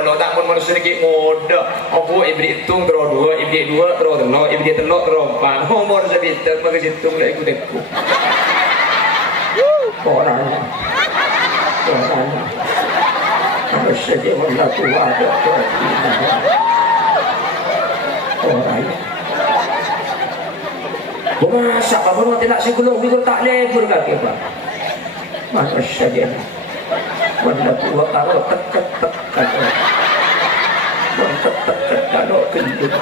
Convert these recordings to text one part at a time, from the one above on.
Kalau tak pun manusia lagi ngoda, aku ibri hitung terus dua, ibri dua terus telur, ibri telur terus empat. Nomor sebitar maka hitung lagi ikut. Orangnya, harus saja orang tua ada orangnya. Masa apa pun tidak psikologi pun tak lebur kaki pak. Harus saja. Wanda tua kalau tekat kalau gendut.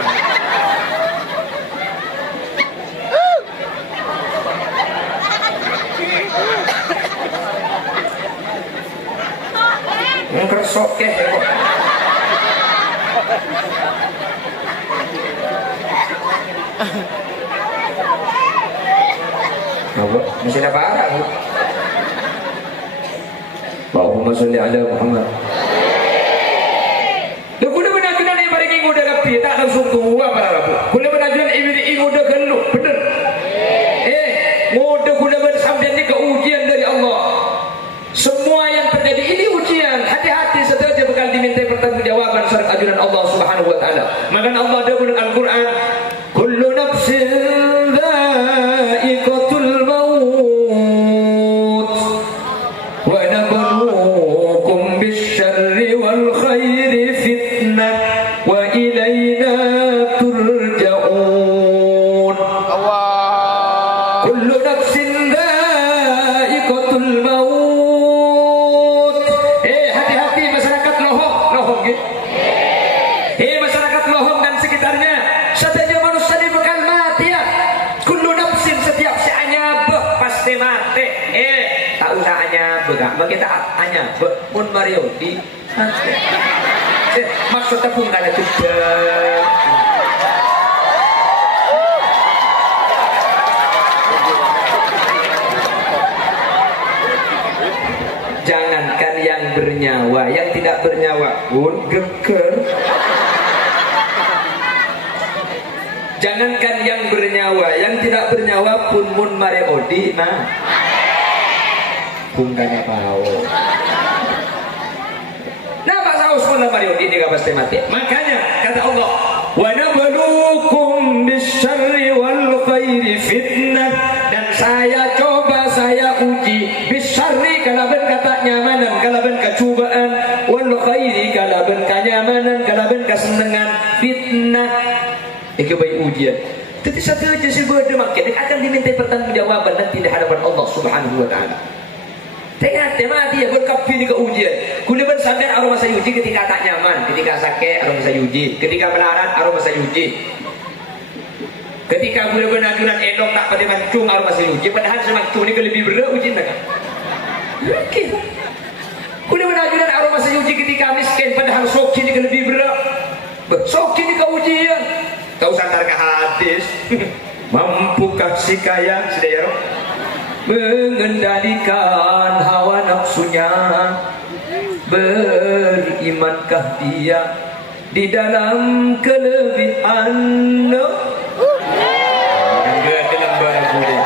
Ngersok ke kok. Masih ada parah bu. Allahumma sholli ala Muhammad. Lu kuda benar-benar yang bari ingo dah lepi tak langsung tua para rabu. Kuda benar-benar ingo dah geluk bener. Ngode kuda bersambian ni keujian dari Allah. Semua yang terjadi ini ujian. Hati-hati saja bakal diminta pertanggungjawaban serta ajudan Allah Subhanahu wa taala. Maka Allah ada dalam Al-Qur'an, kullu nafsin dha'iqatul maut wa nabluukum bisyarri wal khairi fitnah wa ilayna turja'un. Allah. Kullu nafsin dha'iqatul maut. Hati-hati masyarakat Lohong gitu. Masyarakat Lohong dan sekitarnya. Saja manusia ini bakal mati ya. Kullu nafsin setiap si anyabeh pasti mati. Tak usah anyabeh gak. Kita anyabeh pun Mario di mati. Maksudnya pun gak ada tujuan. Jangankan yang bernyawa, yang tidak bernyawa pun geger. Jangankan yang bernyawa, yang tidak bernyawa pun mun mare odi nah. Bungkanya bau. Nah, Pak Saus pun mare odi dia pasti mati. Makanya kata Allah, wa nabluukum bisyarri wal khairi fitnah, dan saya coba, saya uji bisyarri kalaban kata nyamanan, kalaban kecubaan, wal khairi kalaban kenyamanan, kalaban kesenangan, fitnah. Itu baik ujian. Tapi satu aja sih berde makin akan diminta pertanggungjawaban nanti di hadapan Allah Subhanahu wa taala. Tengah mati ya berkapi ni ke ujian. Kuliban sadar aroma saya uji ketika tak nyaman, ketika sakit aroma saya uji, ketika melarat aroma saya uji. Ketika kuliban ajuran elok tak pada mancung aroma saya uji, padahal semancung ni lebih berat ujian tak? Mungkin. Kuliban ajuran aroma saya uji ketika miskin, padahal soki ni lebih berat. Soki ni ke ujian. Kau santar ke hadis. Mampukah si kaya sedaya mengendalikan hawa nafsunya? Berimankah dia di dalam kelebihan? Enggak dalam barang budi.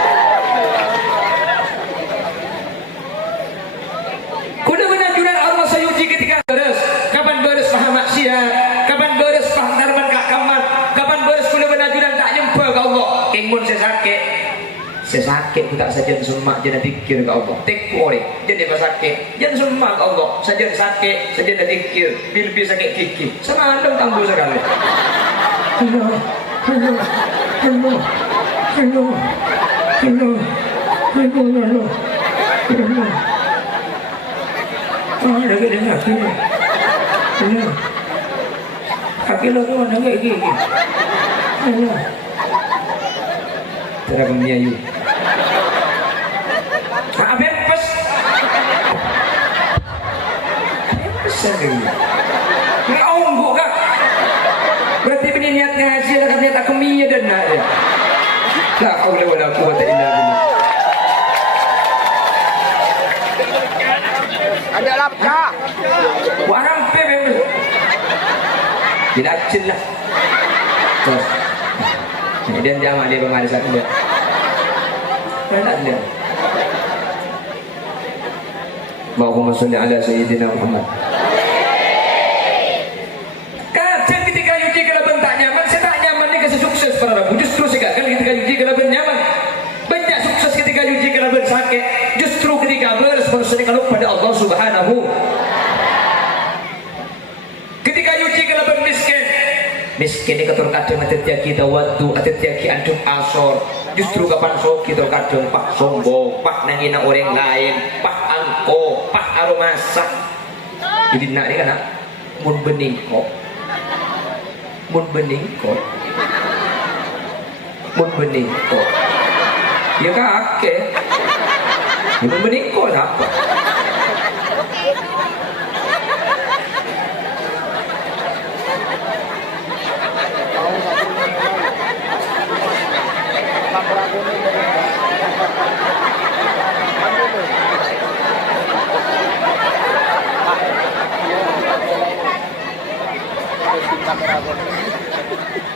Kuda benajuran Allah sayuji ketika beres. Kapan beres paham maksiat? Kapan beres paham darman kak kaman? Kapan beres kuda benajuran tak nyempa ke Allah? Ingmun saya sakit aku tak saja semak jangan fikir ke Allah. Tek boleh jadi pas sakit jangan semak ke Allah. Saja sakit saja dah fikir bil sakit fikir sama anda tangguh sekali. Kaki lo tu mana kayak gini? Terang menyayu. Apa pas? Sedih. Kau enggak kak? Berarti ini niatnya hasil lah katanya tak kemia dan nak ya. Tak kau lewat aku kata indah benar. Ada lapka. Warang pem. Tidak kecil lah. Terus. Kemudian dia amat dia pemarisan dia. Mana dia? Allahumma sholli ala sayyidina Muhammad. miskin ini ketur kadang atet kita waktu atet antum asor justru kapan sok kita kadang pak sombong pak nangina orang lain pak angko pak aromasa jadi nak ni kan mun bening kok mun bening kok ya kakek mun bening kok apa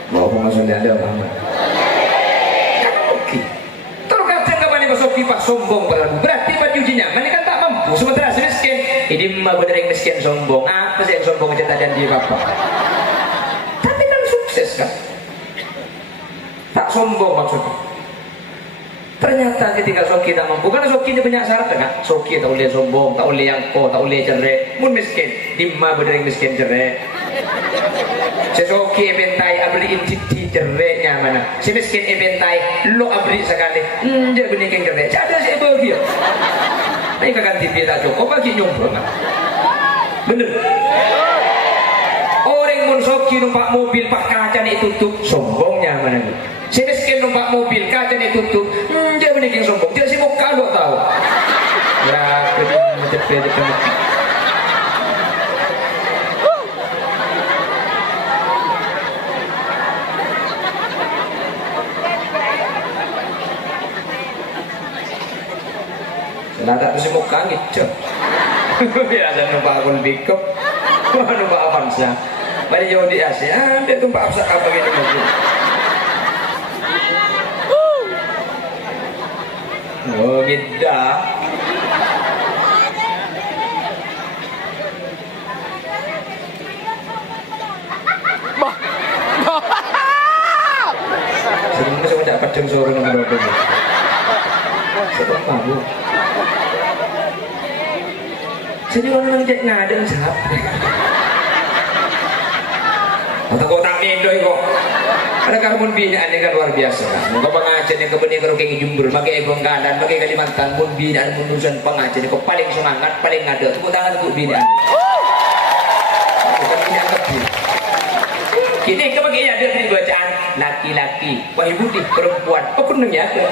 mau pengasal ada Muhammad oke terus kadang kapan ini Soki pak sombong berarti bajunya nyaman ini kan tak mampu sementara si miskin ini mah bener yang miskin sombong apa sih yang sombong cerita dan dia bapak tapi kan sukses kan tak sombong maksudnya ternyata ketika Soki tak mampu karena Soki ini banyak syarat kan Soki tak boleh sombong tak boleh angko tak boleh cerai mun miskin di mah bener yang miskin cerai Sesoki ebentai abri intiti cereknya mana si miskin ebentai lo abri sekali dia benih yang cerek ada si bagi ini kakak TV tak cukup bagi nyumbang bener orang mun soki numpak mobil pak kaca ni tutup sombongnya mana si miskin numpak mobil kaca ni tutup dia benih yang sombong dia si muka lo tahu berapa cepet Nada tu semua kangit cok. Ya ada numpak akun bikop, numpak Avanza. Balik jauh di Asia, dia numpak apa gini mobil. Oh beda. Sebenarnya saya dapat jam sore nomor 2. Saya malu. Jadi orang cek ngadeng sahab. Atau kau tak mendoi kok. Ada karbon binaan yang luar biasa. Muka pengajian yang kebening kalau kayak Jumber, pakai Ebong Kadan, pakai Kalimantan, mun binaan munusan pengajian kau paling semangat, paling ada. Tepuk tangan untuk binaan. Bukan binaan kecil. Kini kebagai ada di bacaan laki-laki, wahai putih perempuan, pekunungnya ada.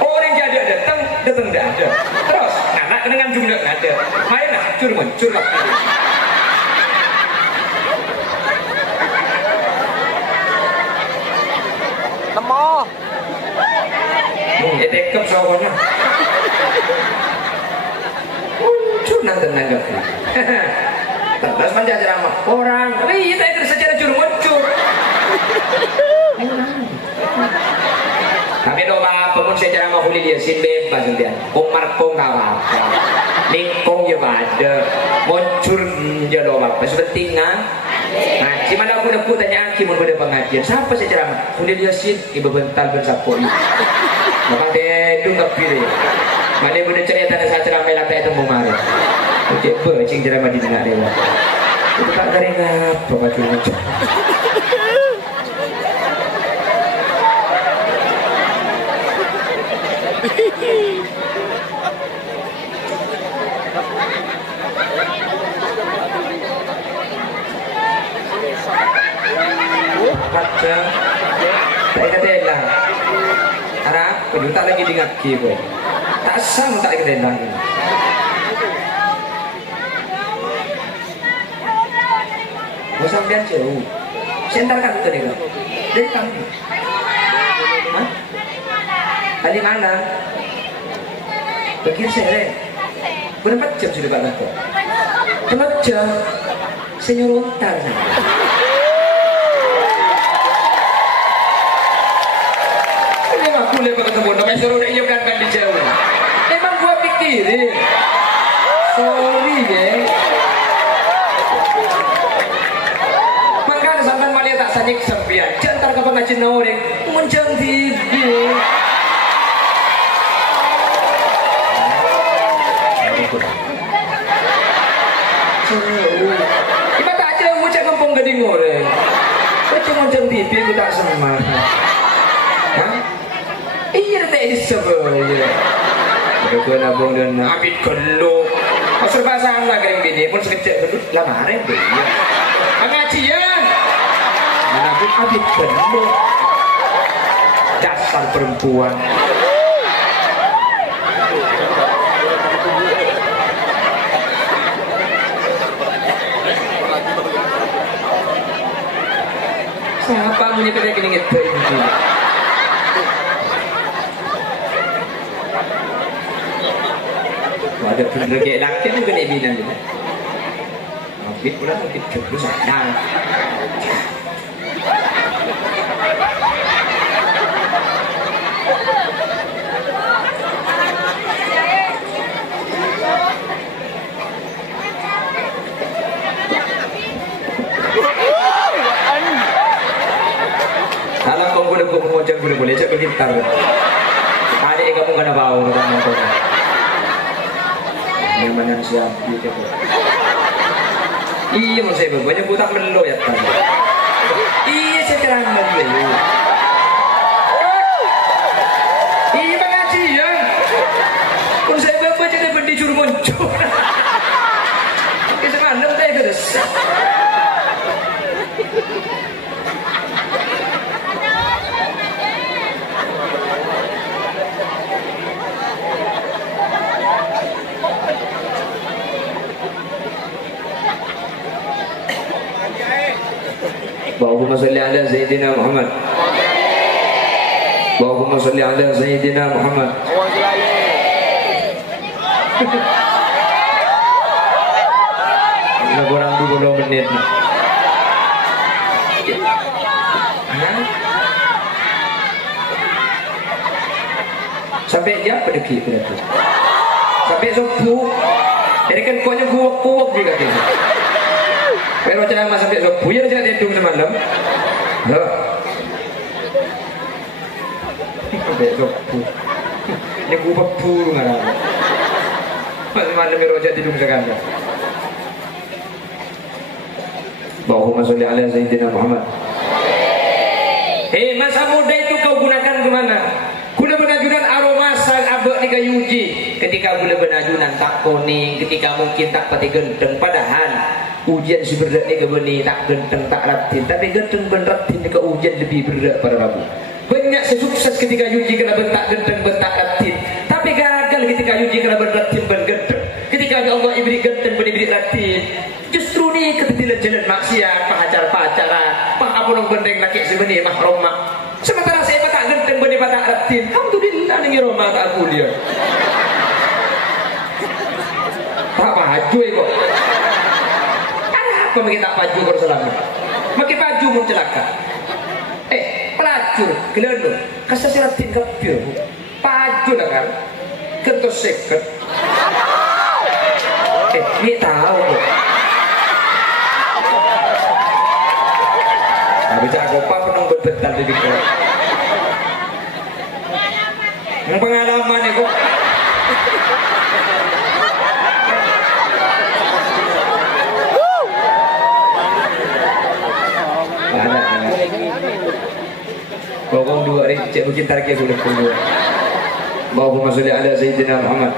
Orang jadi datang tidak ada. Terus anak dengan jumlah tidak ada. Main lah, muncul lah. Nemo. Dekap soalnya. Muncul nanti nanggap. Terus manja ceramah orang. Iya, itu secara juru muncul. Tapi doa pun secara mau kulit dia sin bebas dia. Umar kong kawan, lingkong je ada, muncul je doa apa sepentingan. Nah, si mana aku nak tanya aki mau pada pengajian. Siapa secara kulit dia sin ibu bental bersapoi. Maka dia tu tak pilih. Mana boleh cerita tentang secara melata itu memari. Oke, cing ceramah di dengar dia. Itu tak dari apa macam macam. Kaca, saya kata lah, harap perlu tak lagi dengar keyboard, tak sang tak lagi dengar. Bosan biar jauh, sentarkan tadi kan, dari kami. Hah? Tadi mana? Begini saya, berapa jam sudah Pak Nato? Berapa jam? Saya nyuruh ntar. Boleh ketemu, tapi suruh dia iyakan kan dijauh. Memang gua pikirin. Sorry ya. Makanya sampai malah tak sanyik sempian. Jantar ke pengajian orang, muncang TV. Ibarat gak di ngoreng. Kok cuma jam TV aku tak semar. Hah? Iya tak disebut ya. Betul nabung dan abid keluk. Masuk pasang lah kering bini pun sekecil dulu lamarin deh. Pengajian. Mana pun abid keluk. Dasar perempuan. Siapa punya kerja gini gitu? Ada bener kayak laki itu kena bilang gitu. Mungkin pula mungkin terus ada. Kalau kau boleh cek bergitar. Tadi kamu kena bau dengan kau. Yang mana siap gitu. Iya mau saya banyak butak melo ya kan. Iya saya terang melo. Iya pengajian. Pun saya bapak jadi bendi juru muncul. Kita malam saya kedes. اللهم صل على سيدنا محمد اللهم صل على سيدنا محمد kurang 20 menit sampai jam berapa berarti sampai subuh jadi kan koknya kuak-kuak juga gitu. Kalau ceramah sampai subuh ya jangan tidur semalam. Loh. Sampai subuh. Ini gua buru ngarang. Malam meroja tidur sekali. Allahumma sholli ala sayyidina Muhammad. Masa muda itu kau gunakan kemana? Gula benajunan aroma sang abek nika yuji. Ketika gula benajunan tak kuning, ketika mungkin tak pati gendeng, padahal ujian si berat ni ke beni tak genteng tak ratin, tapi genteng ben ratin ke ujian lebih berat para rabu. Banyak sesukses ketika uji kena bentak genteng bentak ratin, tapi gagal ketika uji kena beratin ben genteng. Ketika Allah ibri genteng ben ibri ratin, justru ni ketetilan jalan maksiat, pacar-pacaran, pangapulong bendeng laki sebeni mahrum mak. Sementara saya tak genteng ben tak ratin, alhamdulillah ni roma tak kuliah. Tak baju kok. Apa makin tak paju kalau selamat? Makin paju mau celaka. Pelacur, gelendung, kasih seratin kepil, paju lah kan? Kentus seket. Ini tahu kok. Habis aku apa penang berbetal di dikau. Pengalaman ya kok. Bawang dua hari cek bikin tarik boleh keluar. Allahumma sholli ala sayyidina Muhammad.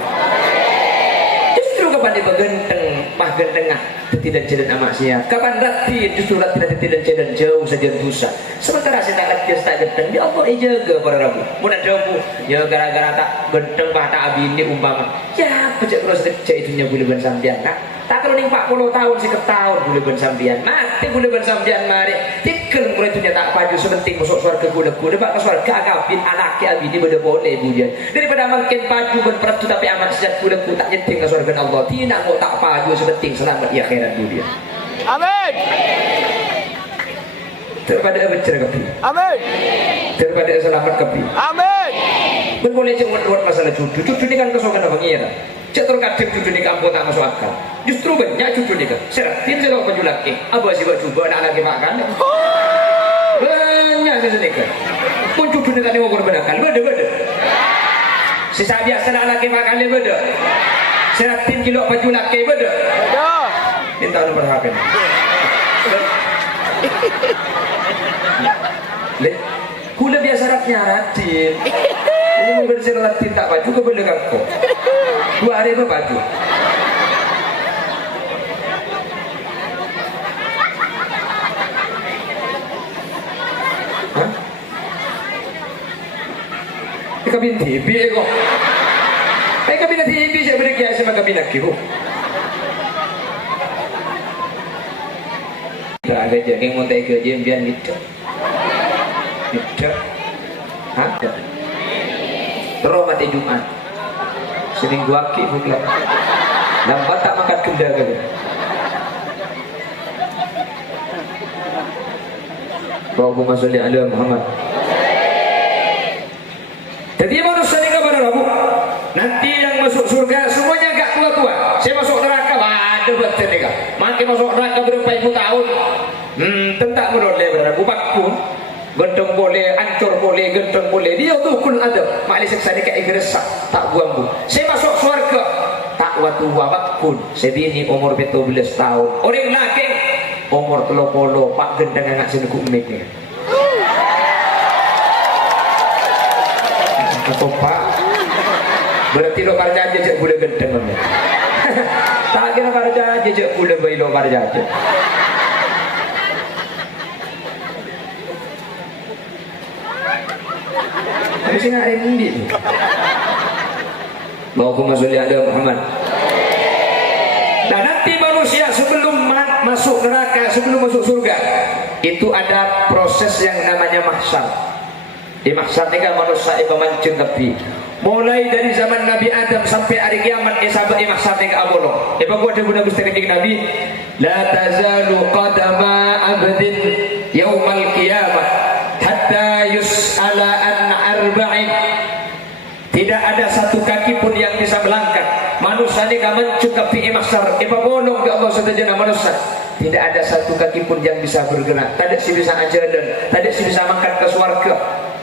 Justru kapan dia bergenteng, pah gentengah, tidak jalan maksiat. Kapan ratin, justru ratin tidak jalan jauh saja dosa. Sementara saya tak ratin tak genteng, dia Allah jaga para rabu. Mudah jauh, ya gara-gara tak genteng pah tak abini umpama. Ya, pecah terus cek itunya boleh bersambian nak. Tak kalau ning 40 tahun sekitar tahun boleh bersambian mati boleh bersambian mari tikel kalau itunya tak paju sepenting masuk surga gula-gula bak surga agapin anaknya abini boleh budian daripada makin paju berperatu tapi amat sejat gula-gula tak nyeting ke surga Allah tidak mau tak paju sepenting selamat di akhirat budian amin daripada bercerah kepi amin daripada selamat kepi amin pun boleh cek buat masalah cucu ini kan kesokan abang iya cek terkadang cucu ni kampung tak masuk akal. Justru banyak cucu ni kan. Seratin saya lakukan baju laki. Apa sih buat cuba anak laki makan? Banyak saya kan. Pun cucu ni tadi mau korban akal. Beda. Sisa biasa anak laki makan dia beda. Seratin kilo baju laki beda. Minta nomor HP. Le, kula biasa ratnya ratin. Ini mungkin saya ratin tak baju ke benda kakko. 2 hari berbaju. Hah? Kabin TV kok. Kabin TV saya beri kiai sama kabin aku. Tak ada jaga mau tak kerja biar gitu. Gitu. Hah? Terus mati Jumat. Seminggu aki pula. Lambat tak makan kenda ke? Allahumma sholli ala Muhammad. Jadi manusia ini kepada Rabu. Nanti yang masuk surga semuanya agak tua-tua. Saya masuk neraka, ada betul ni kah? Makin masuk neraka berapa ribu tahun. Tentak menoleh pada Rabu bakun. Gentong boleh, ancur boleh, gentong boleh. Dia tu kul ada. Makli seksa ni kayak geresak, tak buang bu. Saya masuk surga, tak waktu bakun. Saya bini umur 17 tahun. Orang laki umur 30, pak gendang anak sini kumik ni. Atau pak berarti lo kerja aja cek boleh gendeng ni. Tak kira kerja aja cek boleh bayi lo kerja aja. Tapi sih nak rendi tu. Allahumma sholli ala Muhammad. Dan nanti manusia sebelum masuk neraka, sebelum masuk surga, itu ada proses yang namanya mahsyar. Di mahsyar ni kan manusia itu mancung tepi. Mulai dari zaman Nabi Adam sampai hari kiamat, sahabat mahsyar ni kan abolong. Gua ada guna Gusti Kanjeng Nabi, la tazalu qadama abdin yaumal qiyamah hatta yus'ala an arba'in. Tidak ada satu kaki pun yang bisa melangkah. Manusia ni kan mancung tepi mahsyar. Bolong ke Allah setajana manusia. Tidak ada satu kaki pun yang bisa bergerak. Tak ada si bisa ajaran, tak ada si bisa makan ke swarga.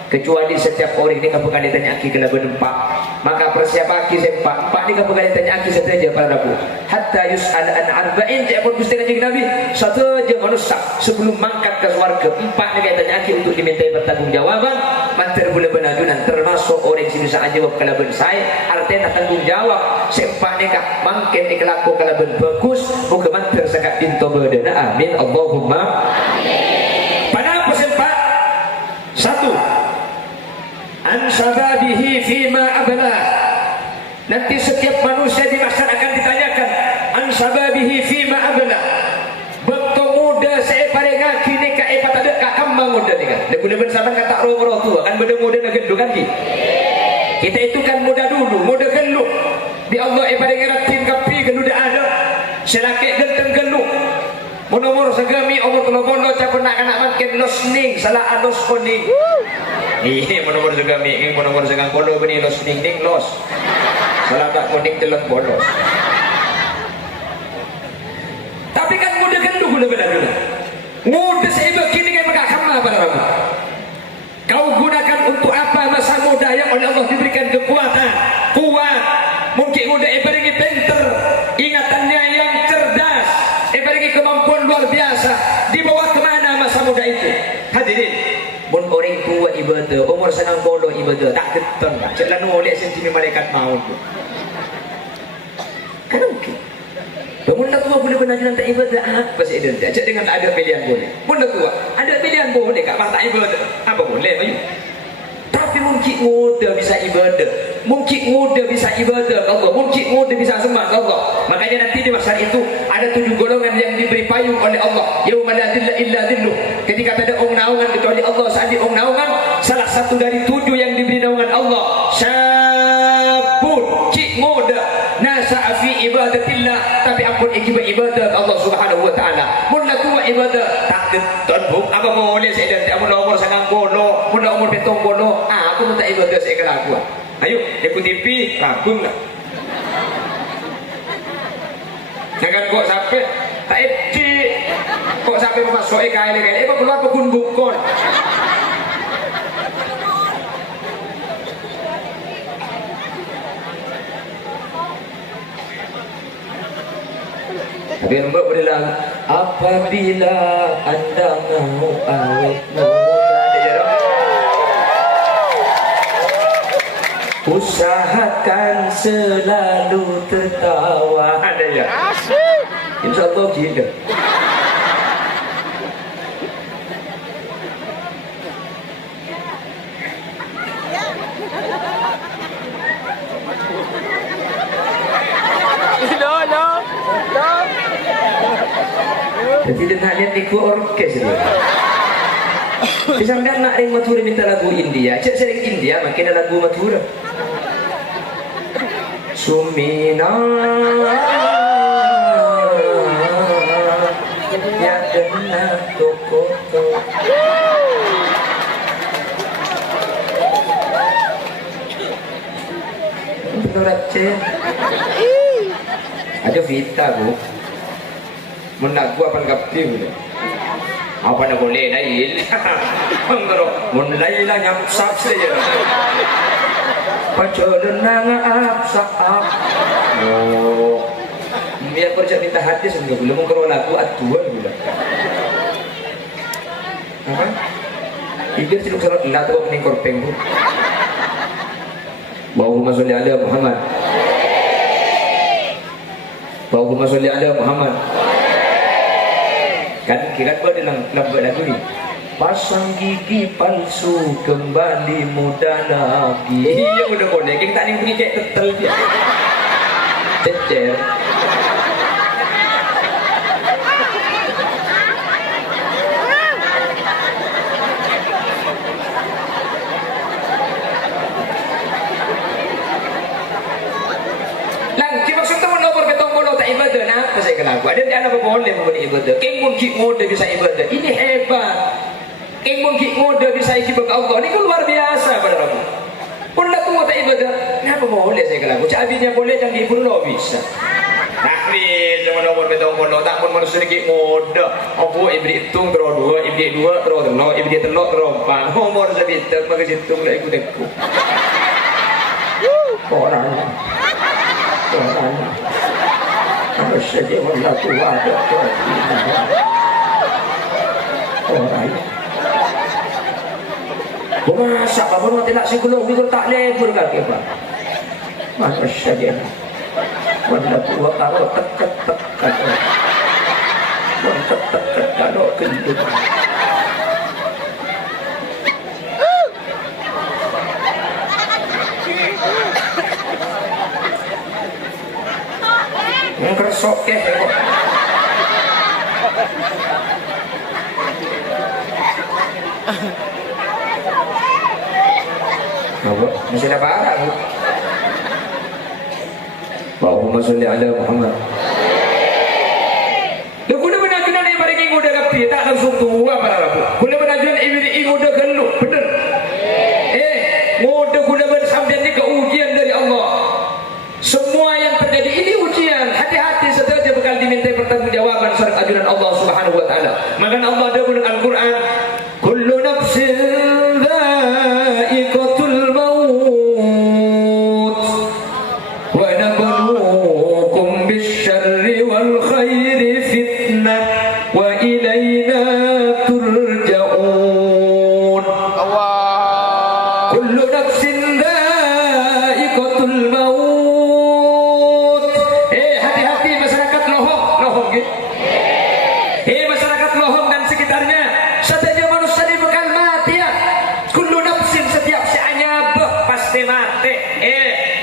Kecuali setiap orang ini kamu kan ditanya aki kena berempat. Maka persiapan aki sempat. Empat ni kamu kan ditanya aki satu aja para rabu. Hatta yus'ala an arba'in. Jadi pun Gusti Kanjeng Nabi satu aja manusia sebelum mangkat ke swarga. Empat ni ditanya aki untuk dimintai pertanggungjawaban. Mantar boleh benadunan termasuk orang yang bisa jawab kalaban saya. Artinya tanggung jawab. Sempat ni kak mangkin ikhlaku kalaban bagus. Muka mantar sangat pintu berdana. Amin. Allahumma. Pada apa sempat? Satu. An sababihi fima abla. Nanti setiap manusia di mahsyar akan ditanyakan an sababihi fima abla. Betul muda saya pada ngaki ni ka epat ada ka kambang muda ni kan. Dia boleh bersama kata roh tua kan benda muda nak gendut kan ki. Kita itu kan muda dulu, muda gendut. Di Allah pada ngeratin kapi gendut dah ada. Selaki genteng gendut. Umur segami umur 30 capun nak makin losning salah ados kuning. Ini menumur segami, ini menumur segang kolo beni los ning los. Salah tak kuning telan bolos. Tapi kan muda gendu gula benar. Muda saya begini kan mereka kama pada rabu. Kau gunakan untuk apa masa muda yang oleh Allah diberikan kekuatan, kuat. Mungkin muda ibaringi pinter, ingatannya yang cerdas, ibaringi kemampuan luar biasa. Dibawa kemana masa muda itu? Hadirin. Mun orang tua ibadah, umur senang bodoh ibadah, tak keteng tak. Cak lanu oleh sentini malaikat maut tu. Kan mungkin. Mun dah tua boleh benar tak ibadah apa sih dia? Cak dengan ada pilihan boleh. Mun dah tua, ada pilihan boleh kat tak ibadah. Apa boleh ayu? Tapi mungkin muda bisa ibadah. Mungkin muda bisa ibadah Allah. Mungkin muda bisa sembah Allah. Makanya nanti di mahsyar itu ada 7 golongan yang diberi payung oleh Allah. Yauma la dhilla illa dhilluh. Ketika tak ada naungan kecuali Allah. Saat naungan salah satu dari 7 yang diberi naungan Allah. Syabun cik muda nasa'a fi ibadatillah, tapi ampun ibadah Allah Subhanahu wa taala. Mun tua ibadah tak tentu apa boleh saya dan mun umur sangat bodoh, mun umur petong bodoh, aku minta ibadah saya kelakuan. Ayo, ikut TV, rabung lah. Jangan kok sampai tak ecik, kok sampai masuk kali-kali, keluar pekun bukon. Tapi mbak boleh lah apabila anda mau awet muda, usahakan selalu tertawa. Ada ya? Insya Allah gitu. Jadi dia nak lihat ikut orkes itu. Bisa nak ring Mathura minta lagu India. Cek sering India makin ada lagu Mathura. Sumina ya dena toko. Menurut cek ada Vita bu. Menak gua apa kapti apa nak boleh nail mengero mulai lah nyamsak saja pacoran apsak oh biar kerja minta hadis enggak boleh mengero lagu atuan gula apa idir ciluk salat lah tu kening korpeng bu Allahumma sholli ala Muhammad Allahumma sholli ala Muhammad. Kan kira dalam lagu ni pasang gigi palsu kembali muda lagi. Iya udah boleh kita tak ni bunyi kayak tetel dia cecer. Ibadah nak apa saya kenapa? Ada dia apa boleh membuat ibadah? Kengmun ki mode bisa ibadah. Ini hebat. Kengmun ki mode bisa ibadah ke Allah. Ini luar biasa pada Rabu. Pun dah tua tak ibadah. Kenapa boleh saya kenapa? Cabinya boleh dan di pun lo bisa. Tapi jangan nomor betong pun lo tak pun manusia ki mode. Aku ibri hitung terus dua, ibri dua terus telur, ibri telur terus empat. Nomor sebitar maka hitung lah ikut aku. Orang. Saja Allah tua ada orang masak apa pun tidak sebelum itu tak lebur kaki pak mana saja Allah tua kalau tekat kalau gendut ngeresok kek masih ada parah bu. Allahumma sholli ala Muhammad. Lu kuda benajuan yang mereka nguda kapi tak langsung tua para bu. Kuda benajuan ini nguda gelu bener. Nguda kuda bersambian ini keujian dari Allah. Semua yang terjadi ini ujian. Hati-hati saja bakal diminta pertanggungjawaban surat ajudan Allah Subhanahu wa taala. Maka Allah ada dalam Al-Qur'an, kullu nafsin dha'iqatul maut wa nabluukum bisyarri wal khairi fitnah wa ilayna turja'un. Allah. Kullu nafsin dha'iqatul maut. Masyarakat Lohong dan sekitarnya, saja manusia ini bakal mati ya. Kullu nafsin setiap si anyab pasti mati.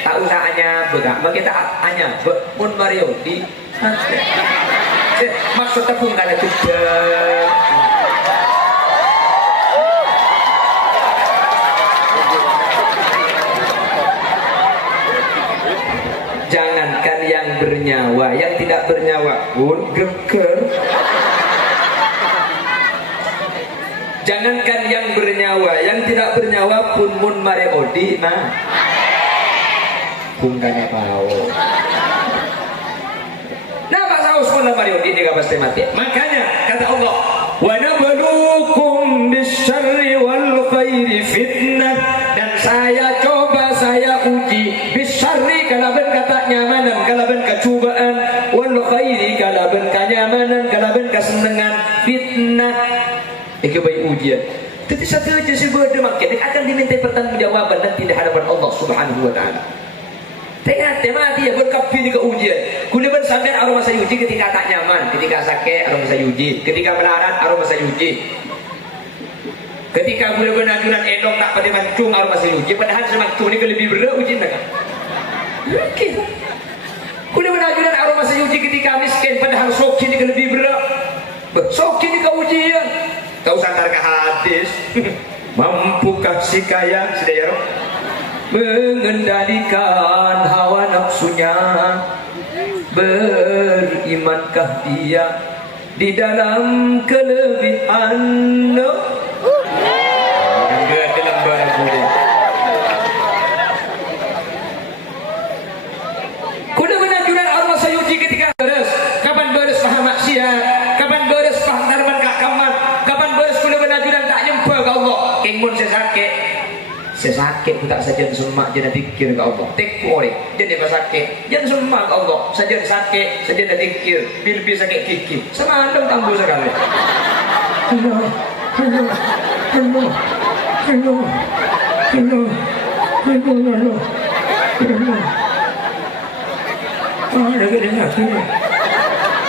Tak usah anyab, enggak kita anyab pun Mario di mati. Maksudnya pun ada juga. Jangankan yang bernyawa, yang tidak bernyawa pun geger. Jangankan yang bernyawa, yang tidak bernyawa pun mun mare odi mah. Bungkanya pau. Nah, Pak Saus pun mare odi dia pasti mati. Makanya kata Allah, wa nabluukum bisyarri wal khairi fitnah, dan saya coba, saya uji bisyarri kalaban kata nyamanan, kalaban kecubaan, wal khairi kalaban kenyamanan, kalaban Iki bayi ujian. Tapi satu aja sih berde makin akan diminta pertanggungjawaban nanti di hadapan Allah Subhanahu wa taala. Tengah mati ya berkapi di ujian. Kuliban sampai aroma sayuji ketika tak nyaman, ketika sakit aroma sayuji, ketika melarat aroma sayuji. Ketika kuliban ajuran endong tak pada mancung aroma sayuji, padahal semancung ini lebih berat ujian tak? Mungkin. Kuliban ajuran aroma sayuji ketika miskin, padahal sokin ini lebih berat. Sokin ini ujian. Tahu santar ke hadis. Mampukah si kaya sedaya mengendalikan hawa nafsunya? Berimankah dia di dalam kelebihan? Enggak dalam barang budi. Kuda menanjuran arwah sayuji ketika beres. Kapan beres paham maksiat? Kapan beres paham darman kak kamar? Kapan beres kuda menanjuran tak nyembah ke Allah? Kengmun saya sakit tak saja semak jangan fikir ke Allah. Tekore jadi pas sakit jangan semak ke Allah. Saja sakit saja dah fikir. Bil sakit kiki. Sama anda tambah sekali. Hello. Ada ke dengar sini.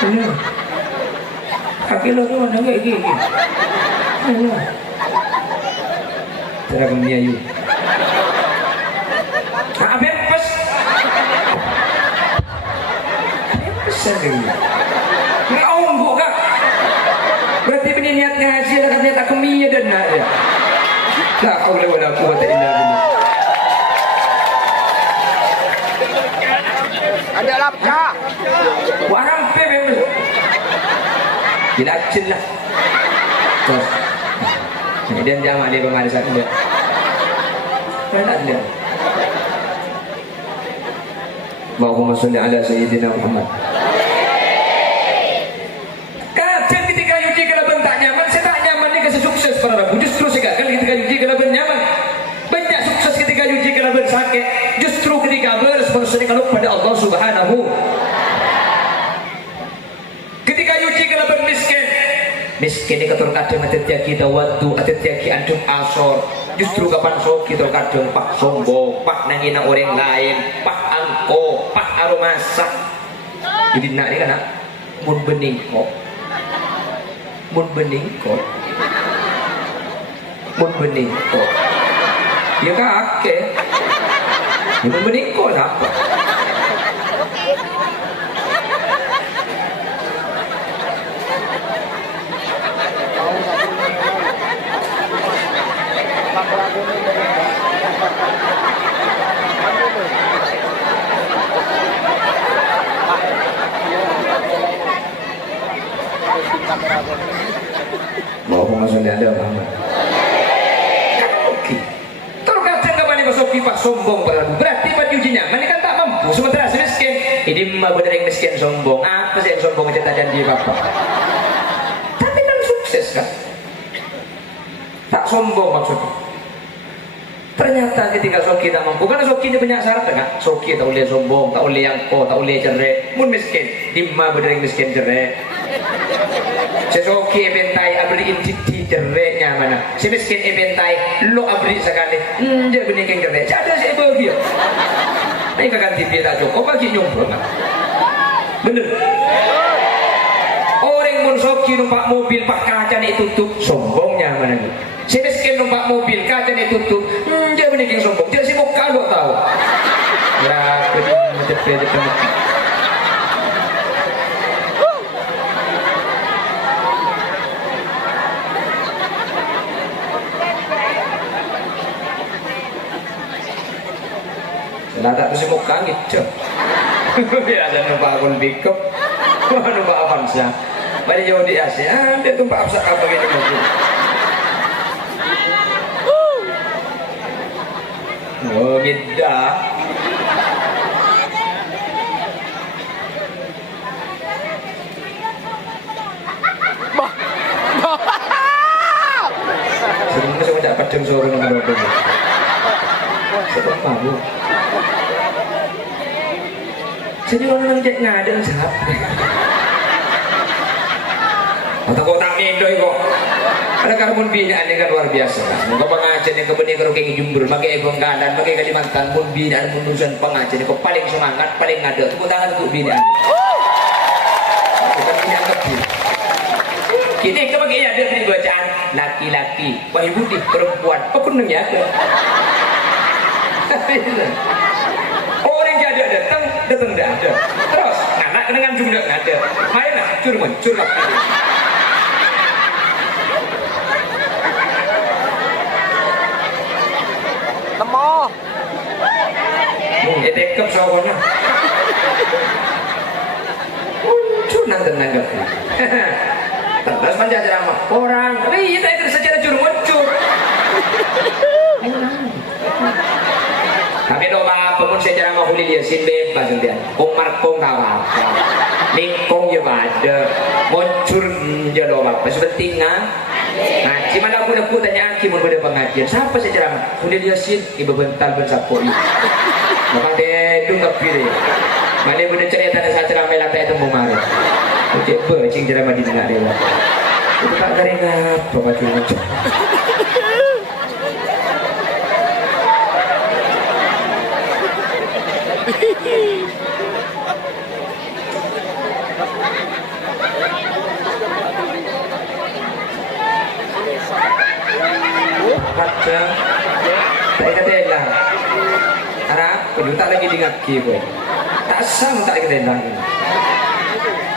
Hello. Kaki lo tu mana kayak gini. Hello. Cara kemiayu. Apa pas? Saja. Ngau buka. Berarti ini niatnya haji lah katanya tak kemia dan nak ya. Tak kau lewat aku kata indah ini. Ada lapca. Warang pe memang. Dilacin lah. Terus. Kemudian jamaah dia pemarisan dia. Mana dia? Allahumma sholli ala sayyidina Muhammad. Kadang ketika yuji kalau bentak nyaman, saya tak nyaman ni kasih sukses para rabu. Justru sekarang ketika yuji kalau ben nyaman, banyak sukses ketika yuji kalau ben sakit. Justru ketika beresponsor kalau pada Allah Subhanahu. Ketika yuji kalau ben miskin ni katur kadang atet kita waktu atet antum asor. Justru kapan sok kita kadang pak sombong, pak nangina orang lain, pak angko, pak aromasa. Jadi nak ni kan mun bening kok, dia kakek, mun bening kok apa? Allahumma sholli ala Muhammad. Terkadang kapan masuki pak sombong berarti pada ujinya mana kan tak mampu sementara si miskin ini mah bener yang miskin sombong apa sih yang sombong cerita janji bapak tapi kan sukses kan tak sombong maksudnya ternyata ketika soki tak mampu karena soki ini banyak syarat kan soki tak boleh sombong tak boleh angko tak boleh cerai mun miskin dimma bener yang miskin cerai sesoki bentai abri intiti cerai mana si miskin bentai lo abri sekali dia bener yang cerai ada si bahagia ini kakak TV tak cukup bagi nyumpul bener orang mun soki numpak mobil pak kaca ni tutup sombongnya mana ni si miskin numpak mobil kaca ni tutup dia bener yang sombong dia si muka lo tahu ya kemudian nah tak bisa muka gitu ya ada numpak akun bikop numpak Avanza pada jauh di Asia dia numpak apa begini mobil oh beda sebenarnya saya tidak padang suara nomor 2 saya malu jadi orang cek ngadeng siapa Atau kau tak mendo kok. Ada karbon binaan kan luar biasa. Kau pengajian yang kebenih kalau kayak Jember, pakai Bengkalan, pakai Kalimantan, pun binaan urusan pengajian kau paling semangat, paling ada. Tepuk tangan untuk binaan. Bukan binaan kecil. Kini kebagai ada di bacaan laki-laki, wahai budi perempuan, pekunungnya ada. Orang jadi datang dah ada. Terus anak dengan jumlah ada. Main lah, curlah. Temo. Dekap soalnya. Muncul nang tenaga. Terus panjang ceramah orang. Tapi itu secara muncul. Tapi doa pemun saya ceramah kulit dia sin bebas nantian. Kong markong kawan. Lingkong ya pada. Muncul ya doa. Pas penting nah, si mana aku nak tanya aki mau pada pengajian. Siapa saya ceramah? Kulit dia sin ibu bental bersapoi. Maka dia tu tak pilih. Mana benda cerita saya ceramah latai itu mau marah. Cik cing ceramah di tengah dia. Itu tak garing apa macam macam. Ada, tak kata elang. Arab, penuh tak lagi dengar kibo. Tak sang tak kata elang.